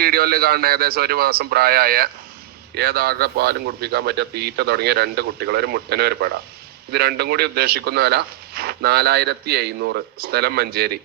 വീഡിയോയിൽ കാണുന്ന ഏകദേശം ഒരു മാസം പ്രായമായ ഏതാകെ പാലും കുടിപ്പിക്കാൻ പറ്റിയ തീറ്റ തുടങ്ങിയ രണ്ട് കുട്ടികൾ ഒരു മുട്ടനും ഒരു പെട. ഇത് രണ്ടും കൂടി ഉദ്ദേശിക്കുന്ന വില നാലായിരത്തി എഴുന്നൂറ് സ്ഥലം മഞ്ചേരി.